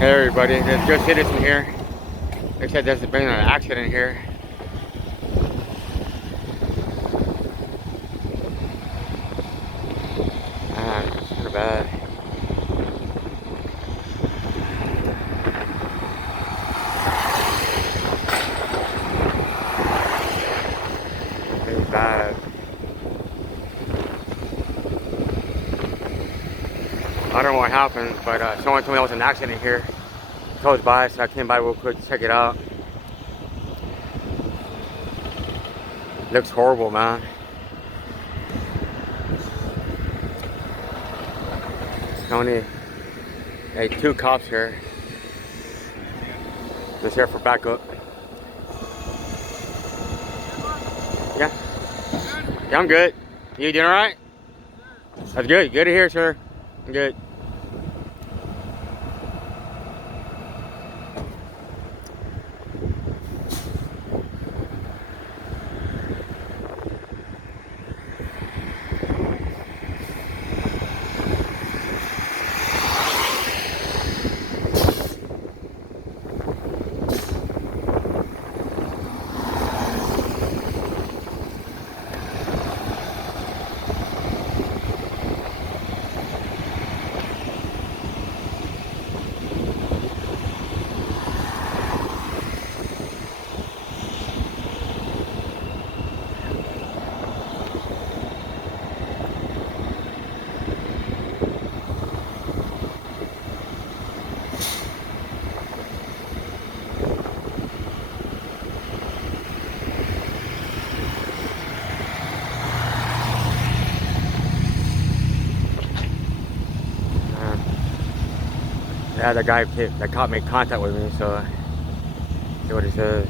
Hey everybody, there's Joe Citizen here. Looks like there's been an accident here. It's kind of bad. It's bad. I don't know what happened, but someone told me there was an accident here close by, so I came by real quick to check it out. Looks horrible, man. There's only two cops here. Just here for backup. Yeah. Yeah, I'm good. You doing alright? That's good. Good to hear, sir. I'm good. Yeah, that cop made contact with me, so see what he says.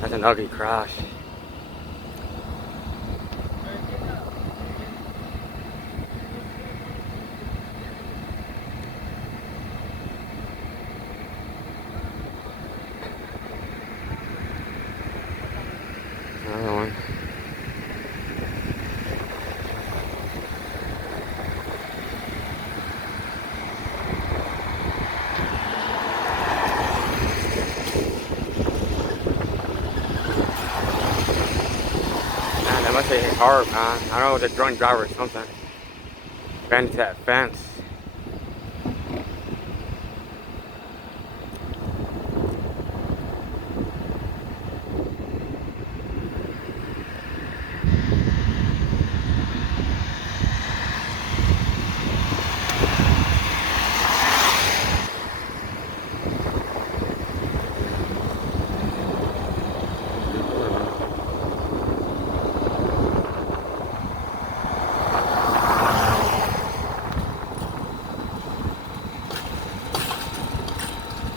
That's an ugly crash. Another one. Man, that must have hit hard, man. I don't know, it was a drunk driver or something. Ran into that fence.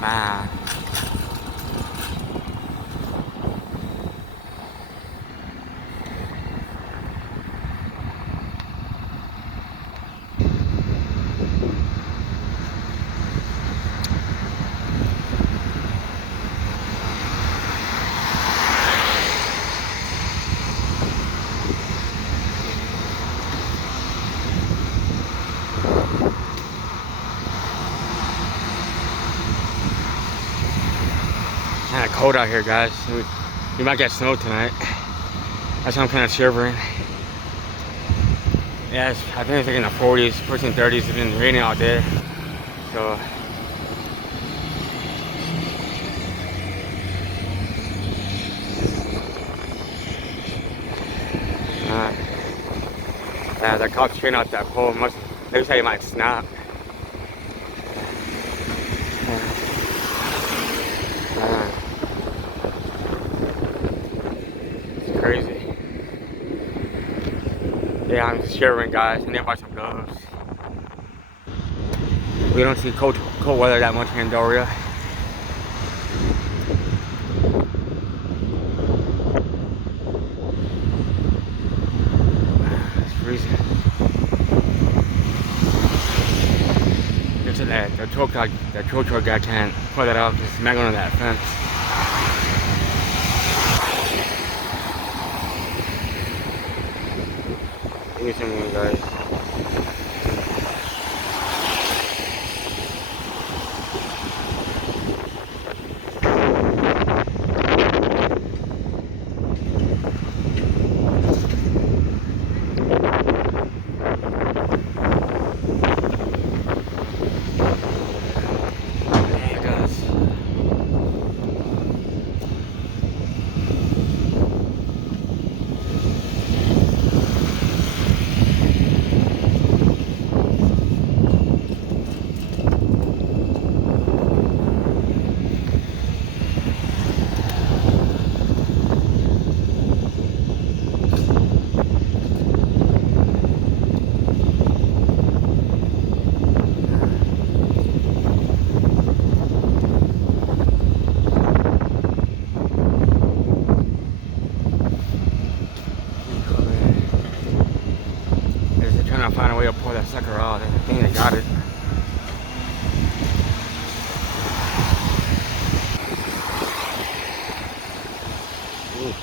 Man. Kind of cold out here, guys. We might get snow tonight. That's why I'm kind of shivering. Yeah, I think it's like in the 40s, pushing 30s. It's been raining all day. So, yeah, the cop straight out that pole. Looks like it might snap. It's crazy. Yeah, I'm shivering, guys. I need to buy some gloves. We don't see cold weather that much here in Doria. It's freezing. Get to that the tow truck guy can't pull it out, just smack on that fence. Give me some of you guys. Trying to find a way to pull that sucker out. I think they got it. Ooh.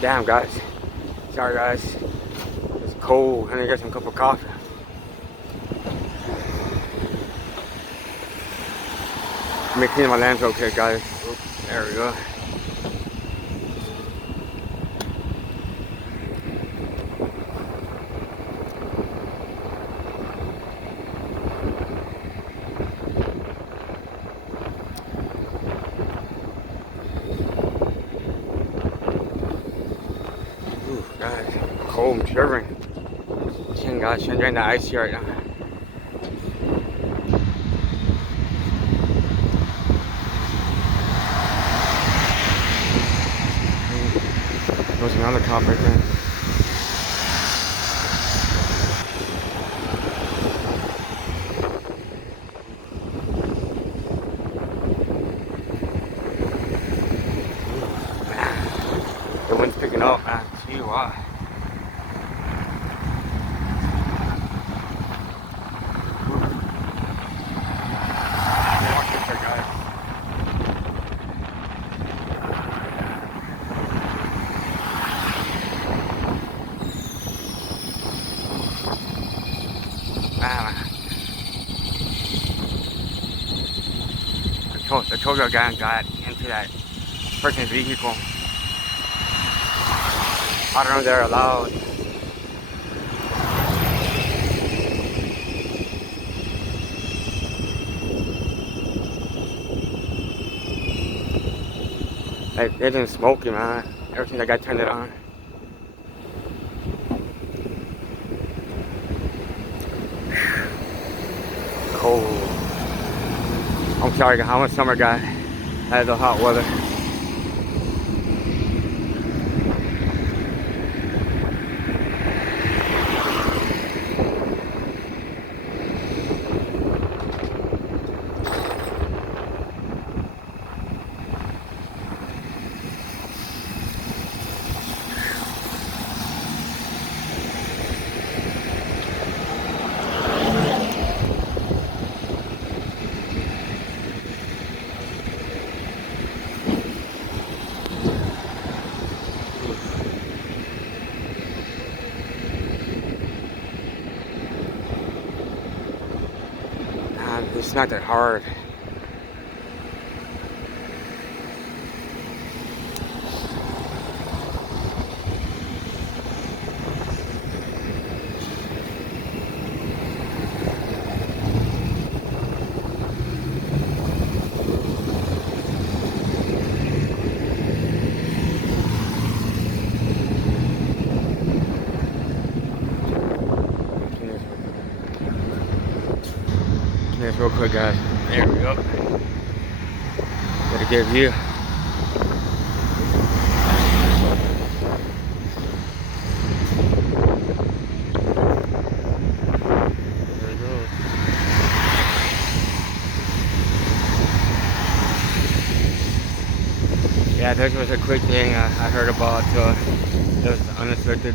Damn, guys. Sorry, guys. It's cold. I need to get some cup of coffee. Let me clean my lamps real quick, guys. Ooh, there we go. Guys, cold and shivering. Guys, shouldn't drink the ice here right now. There's another cop right there. The wind's picking up, man. Gee, wow. The tow truck guy got into that person's vehicle. I don't know if they're allowed. Like, they didn't smoke it, man. Ever since I got turned it on. Cold. I'm sorry, I'm a summer guy. I had the hot weather. It's not that hard. This real quick, guys. There we go. Got a good view. There it goes. Yeah, this was a quick thing I heard about. It was unexpected.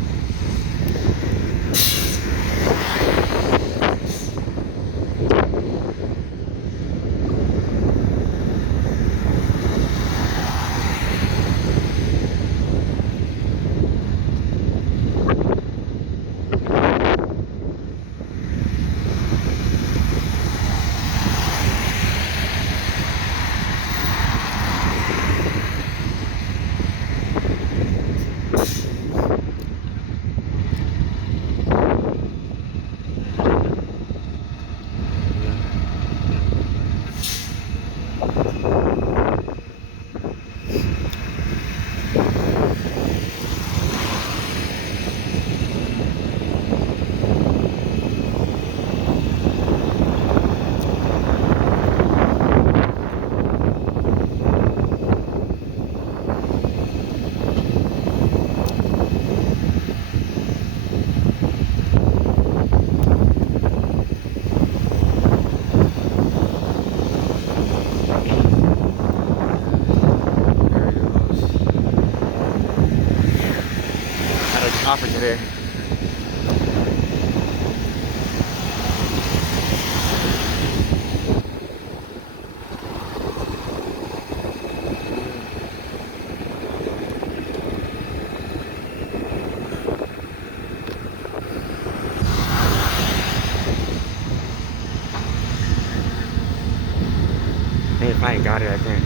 He finally got it, I think.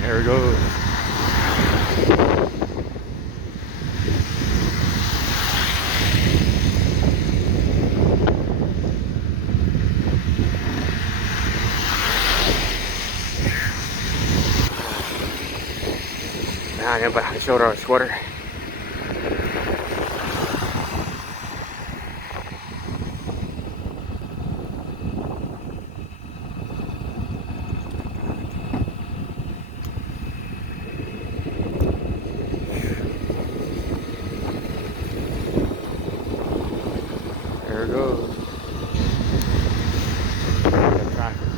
There we go. Now I showed her a sweater. There it goes. The traffic.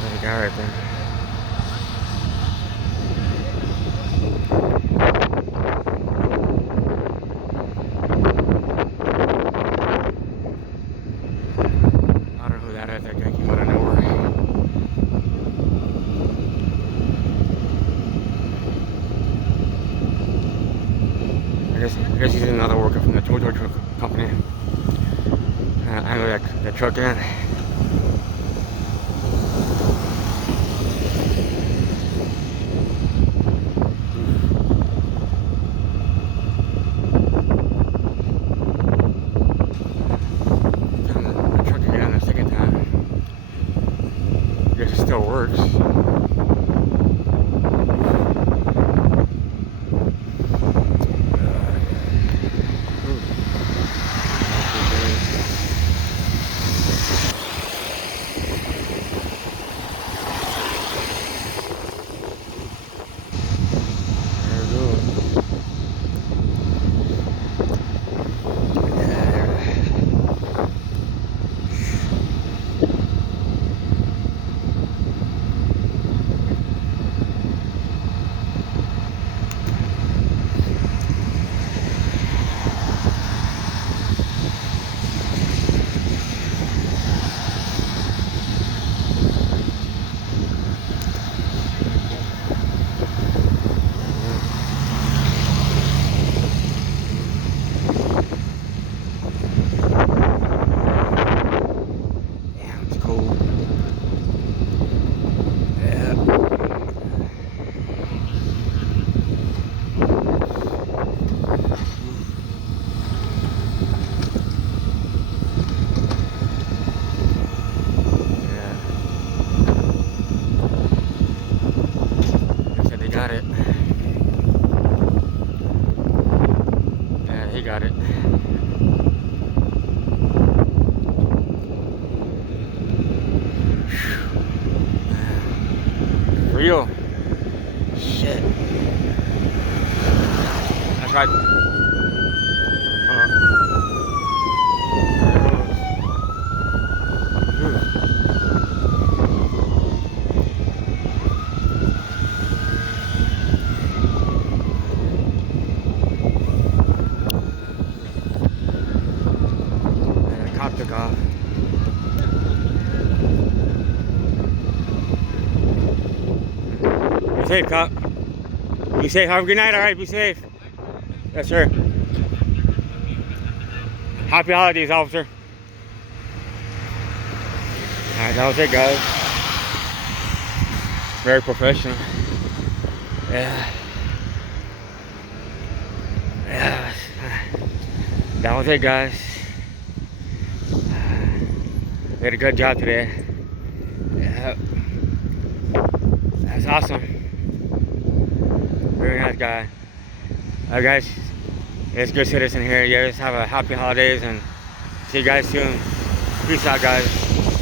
There's a guy right there. I don't know who that is. That guy came out of nowhere. I guess he's another worker from the tow truck company. I know that truck in. The truck again the second time. I guess it still works. Got it. Yeah, he got it. Real. Shit. That's right. Cop took off. Be safe, cop. Be safe. Have a good night. All right, be safe. Yes, sir. Happy holidays, officer. All right, that was it, guys. Very professional. Yeah. Yeah. That was it, guys. We did a good job today. Yeah. That's awesome. Very nice guy. Alright, guys. It's Good Citizen here. You guys have a happy holidays and see you guys soon. Peace out, guys.